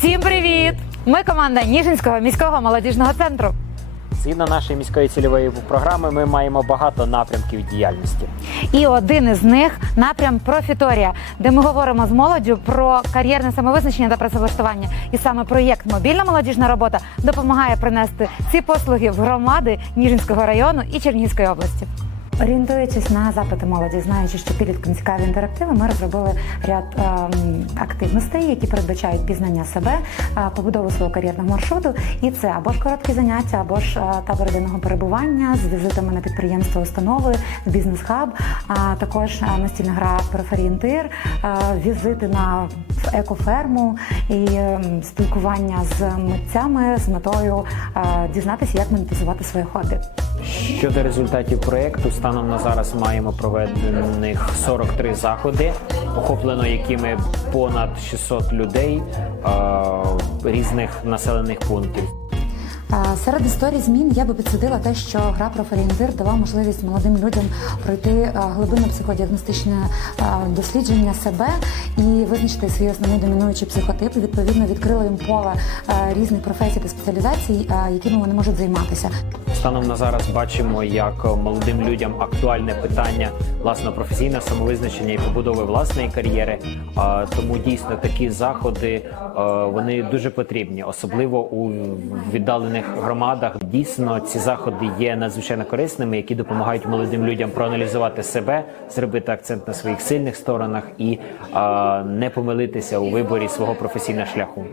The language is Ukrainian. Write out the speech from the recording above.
Всім привіт! Ми команда Ніжинського міського молодіжного центру. Згідно нашої міської цільової програми, ми маємо багато напрямків діяльності. І один із них напрям Профіторія, де ми говоримо з молоддю про кар'єрне самовизначення та працевлаштування. І саме проєкт Мобільна молодіжна робота допомагає принести ці послуги в громади Ніжинського району і Чернігівської області. Орієнтуючись на запити молоді, знаючи, що підліткам цікаві інтерактиви, ми розробили ряд ем, активностей, які передбачають пізнання себе, е, побудову свого кар'єрного маршруту. І це або ж короткі заняття, або ж е, табори денного перебування з візитами на підприємства, установи, бізнес-хаб, а також е, настільна гра профорієнтир, е, візити на екоферму і ем, спілкування з митцями з метою дізнатися, як монетизувати своє хобі. Щодо результатів проєкту, станом на зараз маємо проведених 43 заходи, охоплено якими понад 600 людей різних населених пунктів. Серед історій змін я би підсудила те, що гра профорієнтир дала можливість молодим людям пройти глибинне психодіагностичне дослідження себе і визначити свій основний домінуючий психотип. Відповідно, відкрило їм поле різних професій та спеціалізацій, якими вони можуть займатися. Станом на зараз бачимо, як молодим людям актуальне питання власне професійне самовизначення і побудови власної кар'єри. Тому дійсно такі заходи вони дуже потрібні, особливо у віддалених громадах. Дійсно, ці заходи є надзвичайно корисними, які допомагають молодим людям проаналізувати себе, зробити акцент на своїх сильних сторонах і е, не помилитися у виборі свого професійного шляху.